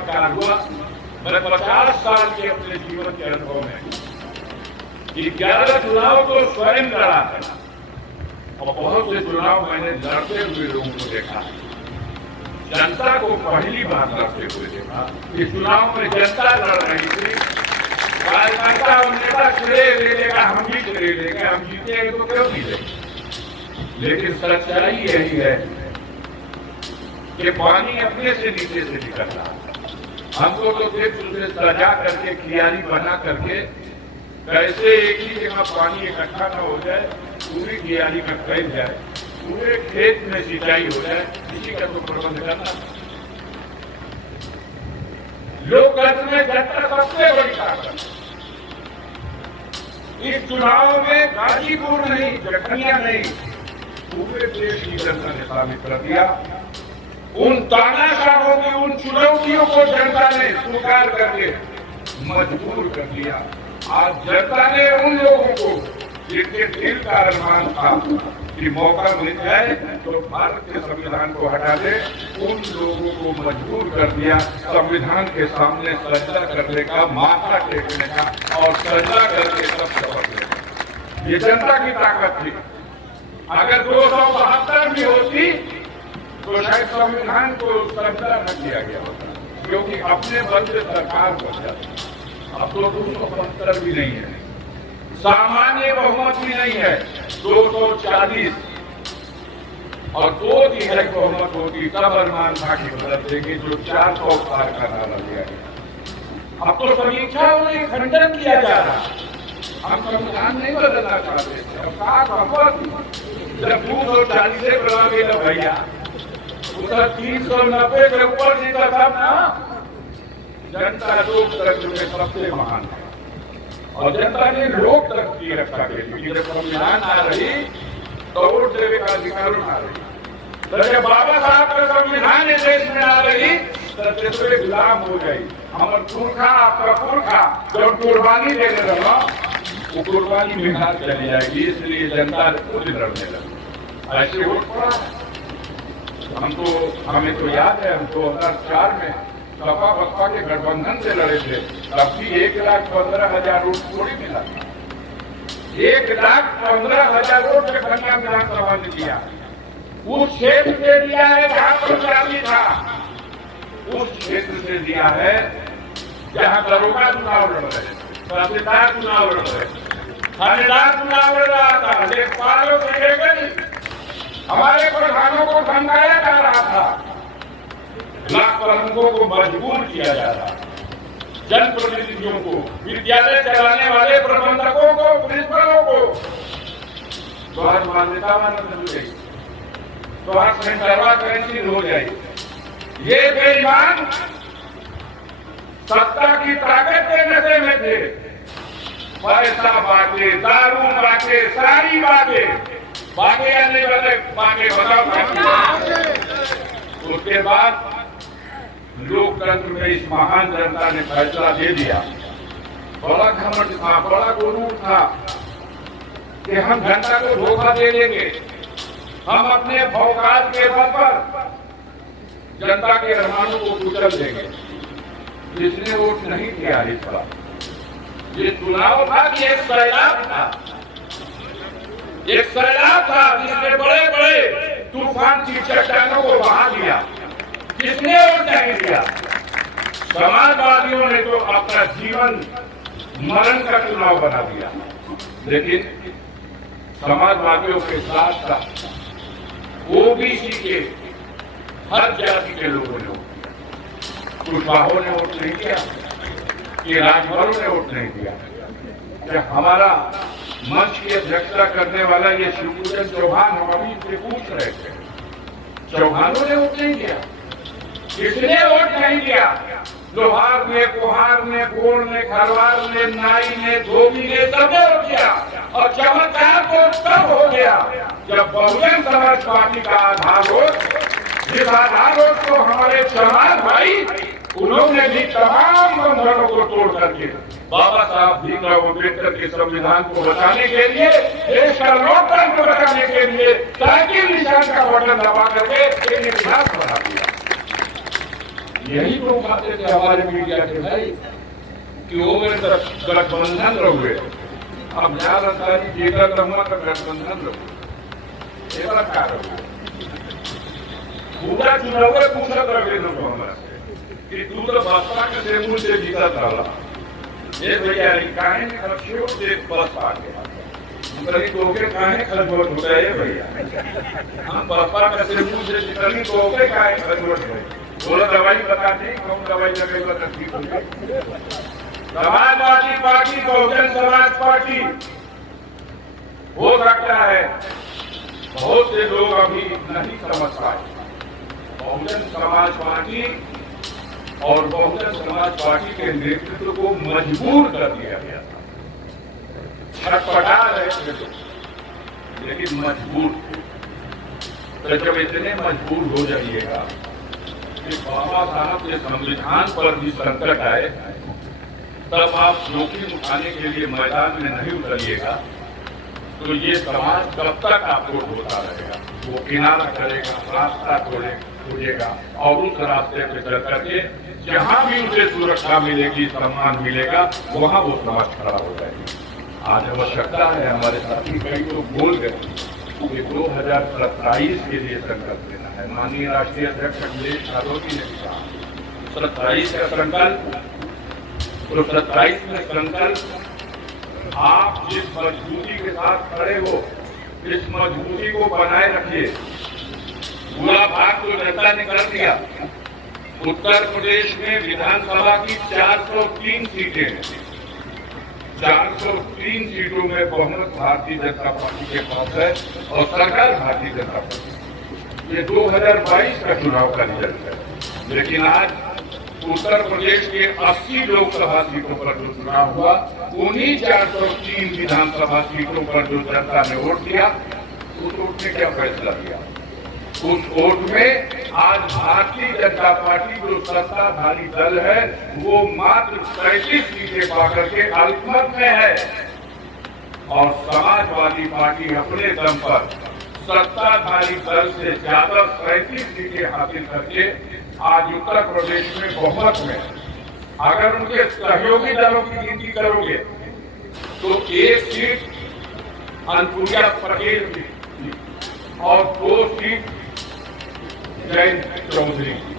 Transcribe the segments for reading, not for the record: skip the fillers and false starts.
चमत्कार हुआ। मैं 50 साल के अपने जीवन के अनुभव में 11 चुनाव तो स्वयं लड़ा है और बहुत से चुनाव मैंने लड़ते हुए लोगों को देखा है। जनता को पहली बार लड़ते हुए देखा कि चुनाव में जनता लड़ रही थी। कार्यकर्ता और नेता श्रेय ले लेगा, हम भी श्रेय लेंगे, हम जीतेंगे तो क्यों नहीं लेंगे। लेकिन सच्चाई यही है कि पानी अपने से नीचे से निकल रहा है। हमको तो सिर्फ उसे सजा करके, कियारी बना करके कैसे एक ही जगह पानी इकट्ठा न हो जाए, पूरी कियारी में फैल जाए, पूरे खेत में सिंचाई हो जाए, इसी का तो प्रबंध करना। लोकतंत्र में जनता सबसे बड़ी ताकत। इस चुनाव में गाजीपुर नहीं, जखनिया नहीं, पूरे देश की जनता ने साबित कर दिया। उन तानाशाहों की उन चुनौतियों को जनता ने स्वीकार करके मजबूर कर दिया। आज जनता ने उन लोगों को जिनके दिल का अरमान था कि मौका मिल जाए तो भारत के संविधान को हटा दे, उन लोगों को मजबूर कर दिया संविधान के सामने सजदा करने का, माथा टेकने का और सजदा करके सब शपथ लेना। ये जनता की ताकत थी। अगर 272 भी होती तो शायद संविधान को सजदा न किया गया होता, क्योंकि अपने बल से सरकार बन जाती। अब तो 275 भी नहीं है, सामान्य बहुमत भी नहीं है, 240 और 2 तिहाई बहुमत होती तब अरमान था कि बदल देंगे, जो 400 पार का नारा दिया गया। अब तो समीक्षाओं ने खंडन किया जा रहा। हम संविधान नहीं बदलना चाहते थे। अब जब 240 से बना गया भैया, उधर 390 के ऊपर जीता था ना। जनता लोकतंत्र में सबसे महान है और जनता ने लोकतंत्र की रक्षा के लिए जब संविधान आ रही तो वोट देने का अधिकार उठा रही। तो जब बाबा साहब का संविधान देश में आ रही तो दूसरे गुलाम हो गई। हमारे पुरखा, आपका पुरखा जब कुर्बानी देने लगा, वो कुर्बानी बिहार चली जाएगी, इसलिए जनता खुद लड़ने लगी। ऐसे वोट पड़ा। हमें तो याद है, हम 2004 में सपा बसपा के गठबंधन से लड़े थे, तब भी 1,15,000 वोट थोड़ी मिला। 1,15,000 वोट कन्या विधानसभा ने दिया। उस क्षेत्र से दिया है जहां प्रत्याशी था, उस क्षेत्र से दिया है जहां दरोगा चुनाव लड़ रहे, तहसीलदार चुनाव लड़ रहे, थानेदार चुनाव लड़ रहा था, लेखपालों से लेकर हमारे प्रधानों को धमकाया जा रहा था, ब्लॉक प्रमुखों को मजबूर किया जा रहा, जनप्रतिनिधियों को, विद्यालय चलाने वाले प्रबंधकों को, प्रिंसिपलों को तो आज मान्यता मानना हो गई, तो आज सेंटरवा कैंसिल हो जाएगी। ये बेईमान सत्ता की ताकत के नशे में थे। पैसा बांटे, दारू बांटे, सारी बांटे आने वाले बांटे बताओ। उसके बाद लोकतंत्र में इस महान जनता ने फैसला दे दिया। बड़ा घमंड था, बड़ा गुरूर था कि हम जनता को धोखा दे देंगे, हम अपने भौकाल के बल पर जनता के अरमानों को कुचल देंगे। जिसने वोट नहीं किया इस बार, ये चुनाव था कि एक सैलाब था जिसने बड़े बड़े तूफान की चट्टानों को बहा दिया। किसने वोट नहीं दिया? समाजवादियों ने तो अपना जीवन मरण का चुनाव बना दिया। लेकिन समाजवादियों के साथ साथ ओबीसी के हर जाति के लोगों ने वोट दिया। कुशवाहों ने वोट नहीं दिया, कि राजभरों ने वोट नहीं दिया। क्या हमारा मंच की अध्यक्षता करने वाला ये शिवपूजन चौहान, हम अभी से पूछ रहे थे, चौहानों ने वोट नहीं दिया। किसने वोट नहीं दिया? लोहार ने, कुहार ने, गोड़ ने, खरवार ने, नाई ने, धोबी ने, सबने वोट दिया। और चमत्कार तो तब हो गया जब बहुजन समाज पार्टी का आधार वोट, जिस आधार वोट को हमारे समाज भाई उन्होंने भी तमाम बंधनों को तोड़ करके बाबा साहब भीमराव अम्बेडकर के संविधान को बचाने के लिए, देश का लोकतंत्र बचाने के लिए साइकिल निशान का बटन दबा करके एक इतिहास बना दिया। यही तो उठाते थे हमारे मीडिया के भाई कि वो में गठबंधन रहुए, अब यार अंसारी जेकर रहुआ का गठबंधन रहुए ये बात क्या रहुए पूरा चुनाव पूछत रहे लोग हमारा कि तू तो बसपा के सेमूल से जीता था ये भैया काहे खर्चे से बस आ गया तो के काहे खर्चवट होता है भैया हम बसपा के सेमूल से जीतनी तो के काहे खर्चवट है बोला दवाई बता दी कौन दवाई लगेगा तो ठीक होगा। समाजवादी पार्टी बहुजन समाज पार्टी हो सकता है बहुत से लोग अभी नहीं समझ पाए बहुजन समाज पार्टी और बहुजन समाज पार्टी के नेतृत्व को मजबूर कर दिया गया था। छटपटा रहे थे लेकिन मजबूर थे। तो जब इतने मजबूर हो जाइएगा कि बाबा साहब के संविधान पर भी संकट आए तब आप जोखिम उठाने के लिए मैदान में नहीं उतरिएगा तो ये समाज कब तक आपको होता रहेगा, वो किनारा करेगा, रास्ता खोजेगा और उस रास्ते पे चल करके जहां भी उसे सुरक्षा मिलेगी, सम्मान मिलेगा, वहां वो समाज खड़ा हो जाएगी। आज आवश्यकता है, हमारे साथी कई लोग बोल गए कि 2027 के लिए संकल्प लेना है। माननीय राष्ट्रीय अध्यक्ष अखिलेश यादव जी ने कहा 27 का संकल्प, तो 27 में संकल्प आप जिस मजबूती के साथ खड़े हो इस मजबूती को बनाए रखिए। पूरा भाग तो जनता ने कर दिया। उत्तर प्रदेश में विधानसभा की 403 सीटें हैं। 403 सीटों में बहुमत भारतीय जनता पार्टी के पास है और सरकार भारतीय जनता पार्टी। ये 2022 का चुनाव का रिजल्ट है। लेकिन आज उत्तर प्रदेश के 80 लोकसभा सीटों पर जो चुनाव हुआ उन्हीं 403 विधानसभा सीटों पर जो जनता ने वोट दिया उस वोट में क्या फैसला किया? उस वोट में आज भारतीय जनता पार्टी जो सत्ताधारी दल है वो मात्र 35 सीटें पाकर के अल्पमत में है और समाजवादी पार्टी अपने दम पर सत्ताधारी दल से ज्यादा 37 सीटें हासिल करके आज उत्तर प्रदेश में बहुमत में। अगर उनके सहयोगी दलों की गिनती करोगे तो एक सीट अनुप्रिया पटेल की और 2 सीट जयंत चौधरी की,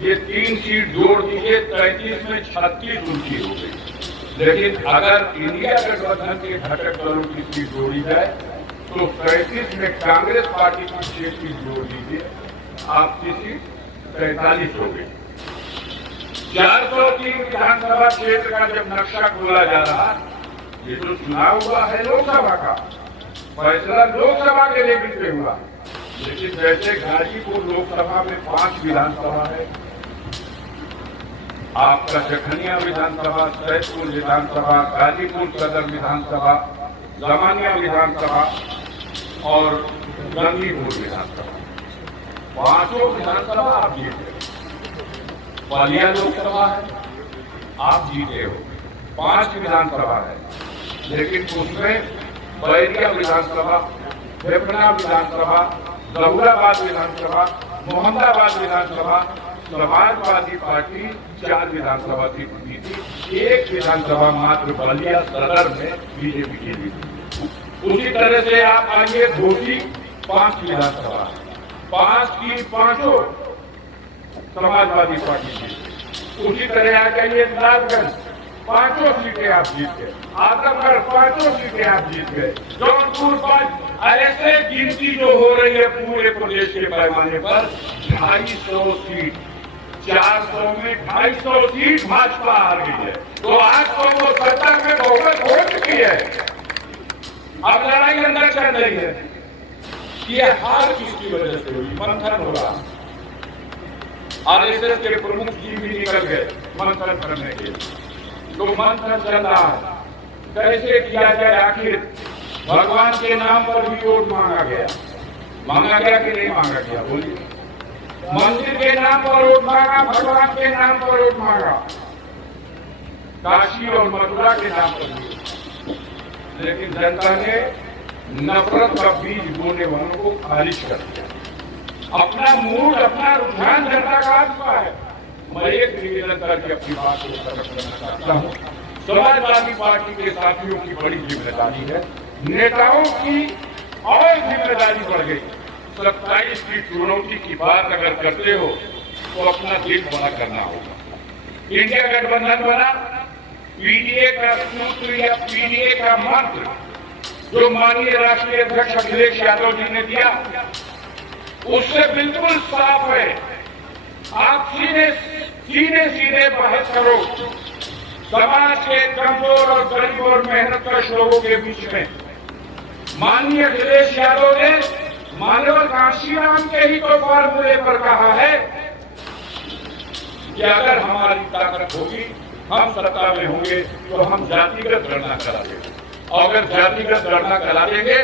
ये 3 सीट जोड़ दीजिए 33 में 36 उनकी हो गई। लेकिन अगर इंडिया गठबंधन के घटक दलों की सीट जोड़ी जाए तो 33 में कांग्रेस पार्टी की 6 सीट जोड़ दीजिए, आपकी सीट 43 हो गई। 403 विधानसभा क्षेत्र का जब नक्शा खोला जा रहा, ये तो चुनाव हुआ है लोकसभा का, फैसला लोकसभा के लेवल पे हुआ। लेकिन जैसे गाजीपुर लोकसभा में 5 विधानसभा है, आपका जखनिया विधानसभा, सैदपुर विधानसभा, गाजीपुर सदर विधानसभा, जमानिया विधानसभा और गंगीपुर विधानसभा, 5 विधानसभा आप जीते। बलिया लोकसभा है, आप जीते हो, 5 विधानसभा है, लेकिन उसमें बैरिया विधानसभा, फेफड़ा विधानसभा, जहूराबाद विधानसभा, मोहम्मदाबाद विधानसभा, समाजवादी पार्टी 4 विधानसभा सीट जीती, 1 विधानसभा मात्र बलिया सदर में बीजेपी की जीती। उसी तरह से आप आइए घोसी, 5 विधानसभा, 5 की 5 समाजवादी पार्टी की। उसी तरह आ जाइए लालगंज, 5 सीटें आप जीत गए, आजमगढ़ 5 सीटें आप जीत गए, जौनपुर 5। ऐसे गिनती जो हो रही है पूरे प्रदेश के पैमाने पर 250 सीट, 400 में 250 सीट भाजपा आ रही है। तो आज तो वो सत्ता में बहुमत हो चुकी है। अब लड़ाई अंदर चल रही है। ये हार किसकी वजह से हुई? मंथन हो रहा। आरएसएस के प्रमुख जी भी निकल गए मंथन करने के, तो मंथन चल रहा है कैसे किया जाए। आखिर भगवान के नाम पर भी वोट मांगा गया कि नहीं मांगा गया? बोलिए। मंदिर के नाम पर वोट मांगा, भगवान के नाम पर वोट मांगा, काशी और मथुरा के नाम पर भी। लेकिन जनता ने नफरत का बीज बोने वालों को खारिज कर दिया। अपना मूड, अपना रुझान जनता का आ चुका है। मैं एक निवेदन करके अपनी बात को खत्म करना चाहता हूँ। समाजवादी पार्टी के साथियों की बड़ी जिम्मेदारी है, नेताओं की और जिम्मेदारी बढ़ गई। 27 की चुनौती की बात अगर करते हो तो अपना दिल बड़ा करना होगा। इंडिया गठबंधन बना, पीडीए का सूत्र या पीडीए का मंत्र जो माननीय राष्ट्रीय अध्यक्ष अखिलेश यादव जी ने दिया, उससे बिल्कुल साफ है। आप सीधे बहस करो समाज के कमजोर और गरीब और मेहनतकश लोगों के बीच में। माननीय अखिलेश यादव ने मानव कांशीराम के ही तो फॉर्मूले पर कहा है कि अगर हमारी ताकत होगी, हम सत्ता में होंगे तो हम जातिगत गणना करा देंगे, और अगर जातिगत गणना करा देंगे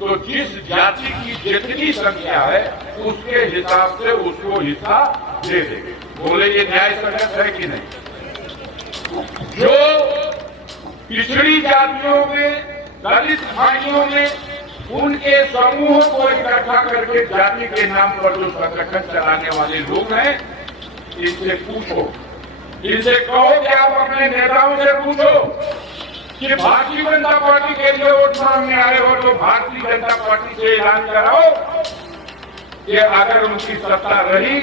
तो जिस जाति की जितनी संख्या है उसके हिसाब से उसको हिस्सा दे देंगे। बोले ये न्याय संगत है कि नहीं? जो पिछड़ी जातियों में, दलित भाइयों में, उनके समूहों को इकट्ठा करके जाति के नाम पर जो संगठन चलाने वाले लोग हैं, इनसे पूछो, इनसे कहो कि आप अपने नेताओं से पूछो कि भारतीय जनता पार्टी के लिए वोट मांगने आए हो तो भारतीय जनता पार्टी से ऐलान कराओ कि अगर उनकी सत्ता रही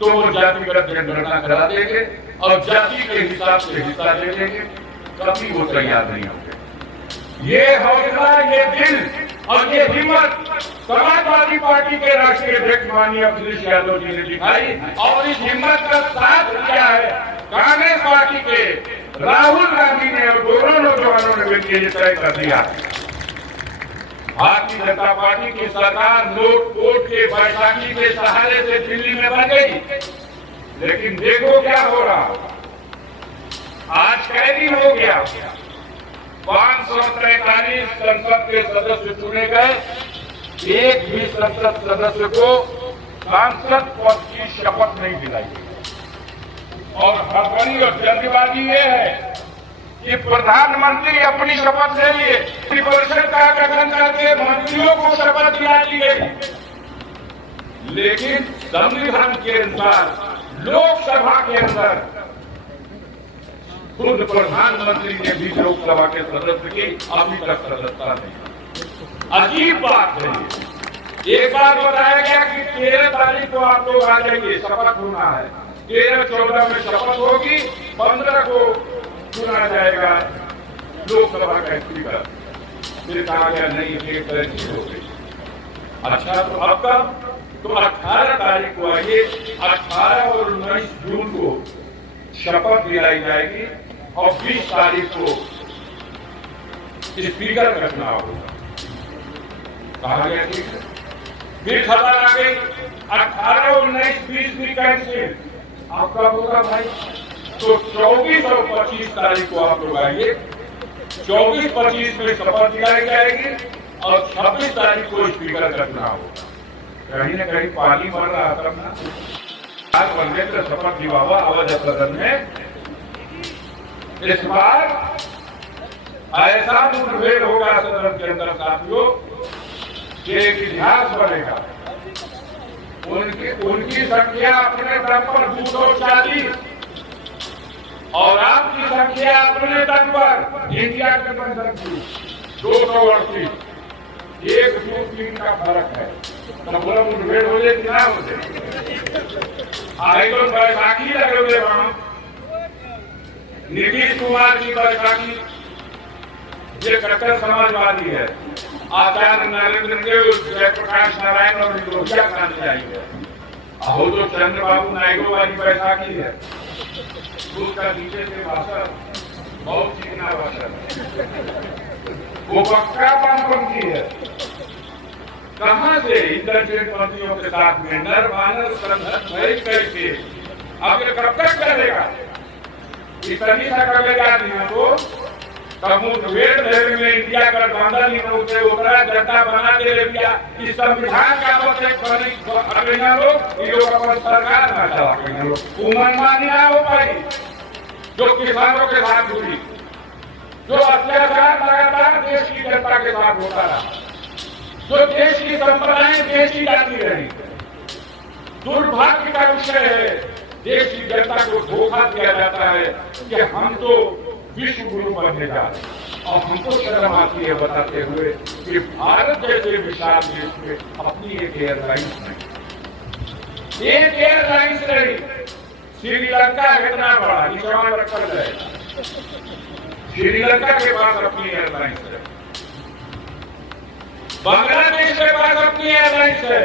तो वो जातिगत जनगणना करा देंगे और जाति के हिसाब से हिस्सा दे देंगे। कभी वो तैयार नहीं होंगे। ये हौसला, ये दिल और ये हिम्मत समाजवादी पार्टी के राष्ट्रीय अध्यक्ष माननीय अखिलेश यादव जी ने दिखाई, और इस हिम्मत का साथ दिया है कांग्रेस पार्टी के राहुल गांधी ने और दोनों नौजवानों ने मिलकर ये तय कर दिया। भारतीय जनता पार्टी की सरकार नोट वोट के बैसाखी के सहारे से दिल्ली में बन गई, लेकिन देखो क्या हो रहा। आज कैदी हो गया। 543 संसद के सदस्य चुने गए, एक भी संसद सदस्य को सांसद पद की शपथ नहीं दिलाई गई। और हड़बड़ी और जल्दबाजी ये है कि प्रधानमंत्री अपनी शपथ ले लिए, परिषद का गठन करके मंत्रियों को शपथ दिला दी गई, लेकिन संविधान के अनुसार लोकसभा के अंदर खुद प्रधानमंत्री ने भी लोकसभा के सदस्य की अभी तक सदस्यता नहीं। अजीब बात है ये। एक बार बताया गया कि 13 तारीख को आप लोग आ जाइए, शपथ होना है। 13-14 में शपथ होगी, 15 को चुना जाएगा लोकसभा का स्पीकर। फिर कहा गया नहीं, एक तरह की हो गई। अच्छा, तो अब तक तो 18 तारीख को आइए, 18 और 19 जून को शपथ दिलाई जाएगी और 20 तारीख को स्पीकर का चुनाव होगा। कहा गया ठीक है। फिर खबर आ गई 18, 19, 20 भी कैंसिल। आपका होगा भाई, तो 24 और 25 तारीख को आप लोग आइए। 24-25 में शपथ दिलाई जाएगी और 26 तारीख को स्पीकर का चुनाव होगा। कहीं न कहीं पानी मर रहा था ना। आज बलवेंद्र शपथ दिलावा अवध सदन में इस बार ऐसा मुठभेड़ होगा सदन के अंदर साथियों कि एक इतिहास बनेगा। उनकी संख्या अपने दम पर 240 और आपकी संख्या अपने दम पर इंडिया गठबंधन की 238, 1-2-3 का फर्क है। तो बोला मुठभेड़ हो जाए कि ना हो जाए। आई तो बैसाखी लगे हुए वहां, नीतीश कुमार की बैसाखी, ये कट्टर समाजवादी है। आचार्य नरेंद्र देव, जयप्रकाश नारायण और लोहिया क्रांति आई है। हो तो चंद्रबाबू नायडू वाली बैसाखी है, उसका नीचे से भाषण बहुत चिकना भाषण, वो पक्का पंथी है। कहां से इंटरनेट पंथियों के साथ में नर मानस संघर्ष कैसे? अब ये कब तक करेगा? इतनी सा करेगा नहीं तो मुठभेड़ में इंडिया गठबंधन उसे उतरा जनता बना दे दिया। इस संविधान का लोग ये लोग अपन सरकार ना चला, मनमानी ना हो पाई। जो किसानों के साथ जुड़ी, जो अत्याचार लगातार देश की जनता के साथ होता रहा, जो देश की संप्रदाय देश की जाती रही, दुर्भाग्य का विषय है देश की जनता को धोखा दिया जाता है कि हम तो विश्व गुरु बनने जा रहे हैं, और हमको शर्म आती है बताते हुए कि भारत जैसे विशाल देश में अपनी एक एयरलाइंस नहीं, एक एयरलाइंस नहीं। श्रीलंका इतना बड़ा ये सवाल रखा जाएगा, श्रीलंका के पास अपनी एयरलाइंस है, बांग्लादेश के पास अपनी एयरलाइंस है।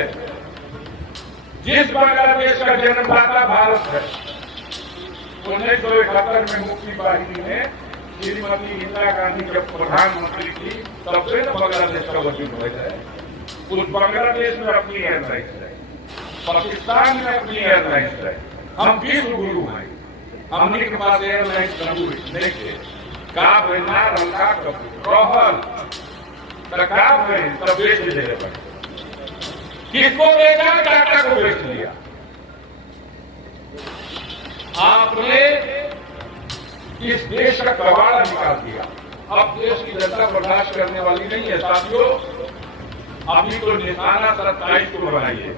जिस बांग्लादेश का जन्मदाता भारत है, 1971 में मुक्ति वाहिनी में श्रीमती इंदिरा गांधी जब प्रधानमंत्री थी तब से बांग्लादेश का वजूद हुआ है। उस बांग्लादेश में अपनी एयरलाइंस है, पाकिस्तान में अपनी एयरलाइंस है। हम विश्व गुरु हैं, हमने के पास एयरलाइंस नहीं थे। का बना रंगा कहल तकाब में तब बेच दे किसको बेचा? टाटा को बेच लिया। आपने इस देश का कबाड़ा निकाल दिया। अब देश की जनता बर्दाश्त करने वाली नहीं है साथियों। अभी तो निशाना 27 को बनाइए।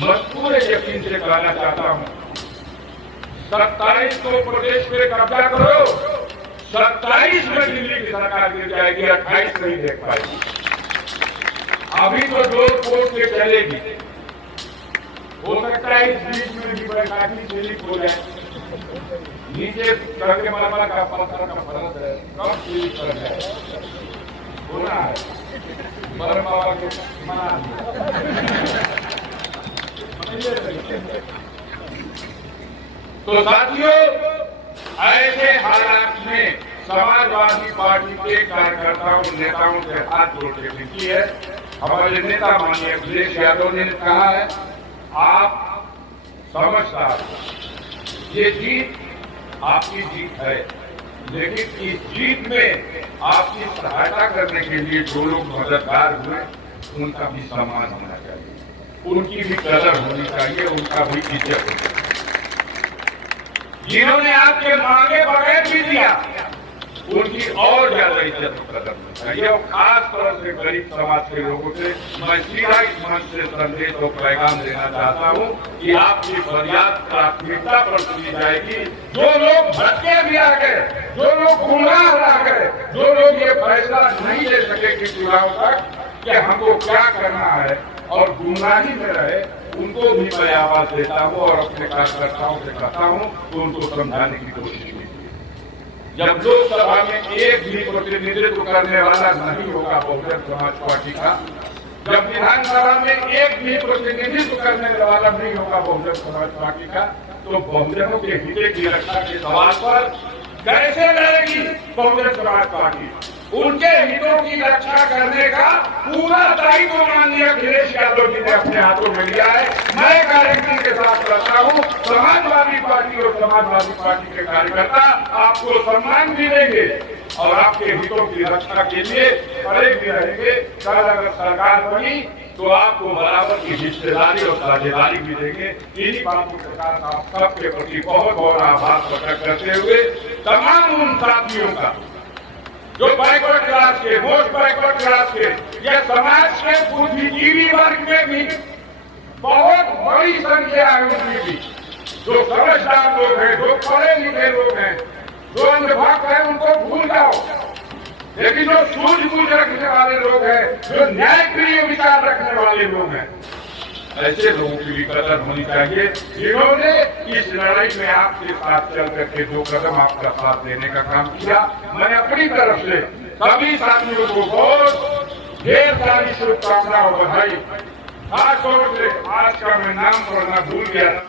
मैं पूरे यकीन से कहना चाहता हूं, 27 को प्रदेश पे कब्जा करो, 27 में दिल्ली की सरकार गिर जाएगी, 28 नहीं देख पाएगी। अभी तो जोर कोर्ट से चलेगी, हो सकता है इस बीच में भी बैसाखी स्लिप हो जाए। नीचे करके मरमरा का पत्थर का फर्क है, कब स्लिप कर जाए होना है। मरम बाबा के मना तो साथियों, ऐसे हालात में समाजवादी पार्टी के कार्यकर्ताओं नेताओं से हाथ जोड़ के विनती है। हमारे नेता माननीय अखिलेश यादव ने कहा है, आप समझदार, ये जीत आपकी जीत है, लेकिन इस जीत में आपकी सहायता करने के लिए जो लोग मददगार हुए उनका भी सम्मान होना चाहिए, उनकी भी कदर होनी चाहिए, उनका भी इज्जत होनी चाहिए। जिन्होंने आपके मांगे बगैर भी दिया उनकी और ज्यादा इज्जत कदर होनी चाहिए। और खास तौर से गरीब समाज के लोगों से मैं सीधा इस मंच से संदेश और पैगाम देना चाहता हूँ कि आपकी फरियाद प्राथमिकता पर सुनी जाएगी। जो लोग भटके भी आ गए, जो लोग गुमराह रह गए, जो लोग ये फैसला नहीं ले सके कि चुनाव तक कि हमको क्या करना है और गुमराही में रहे, उनको भी मैं आवाज देता हूँ और अपने कार्यकर्ताओं से कहता हूँ तो उनको समझाने की कोशिश कीजिए। जब लोकसभा में एक भी प्रतिनिधित्व करने वाला नहीं होगा बहुजन समाज पार्टी का, जब विधानसभा में एक भी प्रतिनिधित्व करने वाला नहीं होगा बहुजन समाज पार्टी का, तो बहुजनों के हित की रक्षा के सवाल पर कैसे लड़ेगी बहुजन समाज पार्टी? उनके हितों की रक्षा करने का पूरा दायित्व माननीय अखिलेश यादव जी ने अपने हाथों में लिया है। मैं गारंटी के साथ कहता हूँ, समाजवादी पार्टी और समाजवादी पार्टी के कार्यकर्ता आपको सम्मान भी देंगे और आपके हितों की रक्षा के लिए खड़े भी रहेंगे। कल अगर सरकार बनी तो आपको बराबर की हिस्सेदारी और साझेदारी भी देंगे। इन्हीं बातों के साथ आप सबके प्रति बहुत बहुत आभार प्रकट करते हुए तमाम उन साथियों का जो बैकवर्ड क्लास के, मोस्ट बैकवर्ड क्लास के, या समाज के बुद्धिजीवी वर्ग में भी बहुत बड़ी संख्या है उनकी भी, जो समझदार लोग हैं, जो पढ़े लिखे लोग हैं, जो अंधभक्त हैं, उनको भूल जाओ। लेकिन जो सूझबूझ रखने वाले लोग हैं, जो न्यायप्रिय विचार रखने वाले लोग हैं, ऐसे लोगों की भी कदर होनी चाहिए, जिन्होंने इस लड़ाई में आपके साथ चल करके 2 कदम आपका साथ देने का काम किया। मैं अपनी तरफ से सभी साथियों को बहुत ढेर सारी शुभकामनाएं और बधाई। खास तौर से आज का मैं नाम पढ़ना भूल गया।